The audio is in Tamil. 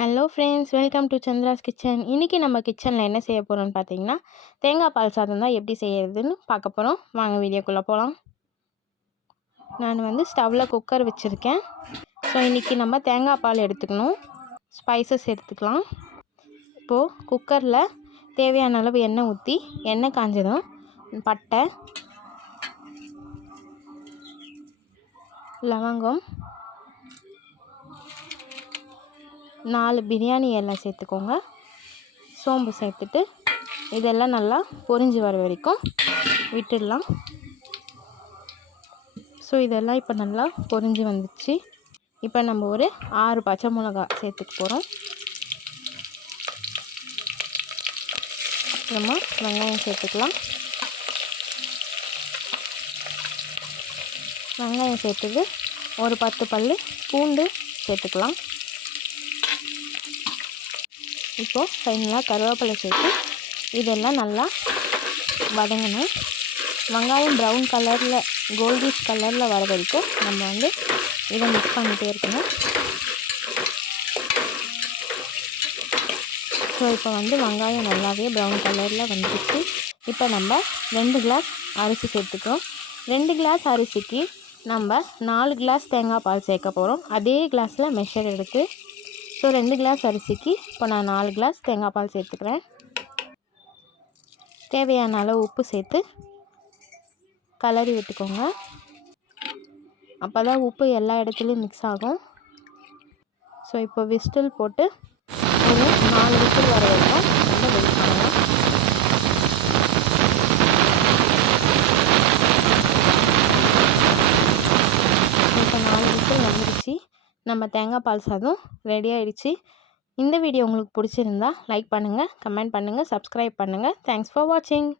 Hello friends, welcome to Chandra's kitchen. இன்றைக்கி நம்ம கிச்சனில் என்ன செய்ய போகிறோம்னு பார்த்தீங்கன்னா, தேங்காய் பால் சாதம் தான் எப்படி செய்யறதுன்னு பார்க்க போகிறோம். வாங்க வீடியோக்குள்ளே போகலாம். நான் ஸ்டவ்வில் குக்கர் வச்சுருக்கேன். ஸோ இன்றைக்கி நம்ம தேங்காய் பால் எடுத்துக்கணும். ஸ்பைசஸ் எடுத்துக்கலாம். இப்போது குக்கரில் தேவையான அளவு எண்ணெய் ஊற்றி, எண்ணெய் காஞ்சதும் பட்டை, லவங்கம், 4 பிரியாணி இலை சேர்த்துக்கோங்க. சோம்பு சேர்த்துட்டு இதெல்லாம் நல்லா பொரிஞ்சு வர வரைக்கும் விட்டுடலாம். ஸோ இதெல்லாம் இப்போ நல்லா பொரிஞ்சு வந்துச்சு. இப்போ நம்ம ஒரு 6 பச்சை மிளகா சேர்த்துக்க போகிறோம். நம்ம வெங்காயம் சேர்த்துக்கலாம். வெங்காயம் சேர்த்துட்டு ஒரு 10 பல் பூண்டு சேர்த்துக்கலாம். இப்போது ஃபைனலாக கருவேப்பிலை சேர்த்து இதெல்லாம் நல்லா வதங்கணும். வெங்காயம் ப்ரௌன் கலரில், கோல்டிஷ் கலரில் வர வரைக்கும் நம்ம இதை மிக்ஸ் பண்ணிகிட்டே இருக்கணும். ஸோ இப்போ வெங்காயம் நல்லாவே ப்ரௌன் கலரில் வந்துடுச்சு. இப்போ நம்ம 2 கிளாஸ் அரிசி சேர்த்துக்கிறோம். 2 கிளாஸ் அரிசிக்கு நம்ம 4 கிளாஸ் தேங்காய் பால் சேர்க்க போகிறோம். அதே கிளாஸில் மெஷர் எடுத்து. ஸோ 2 கிளாஸ் அரிசிக்கு இப்போ நான் 4 கிளாஸ் தேங்காய் பால் சேர்த்துக்கிறேன். தேவையான அளவு உப்பு சேர்த்து கலரி விட்டுக்கோங்க. அப்போ தான் உப்பு எல்லா இடத்துலையும் மிக்ஸ் ஆகும். ஸோ இப்போ விசில் போட்டு ஒரு 4 விசில் வர வரைக்கும் நம்ம வெயிட் பண்ணலாம். இப்போ 4 விசில் வந்துடுச்சு. நம்ம தேங்காய் பால் சாதம் ரெடி ஆகிடுச்சு. இந்த வீடியோ உங்களுக்கு பிடிச்சிருந்தா லைக் பண்ணுங்கள், கமெண்ட் பண்ணுங்கள், சப்ஸ்கிரைப் பண்ணுங்கள். தேங்க்ஸ் ஃபார் வாட்சிங்.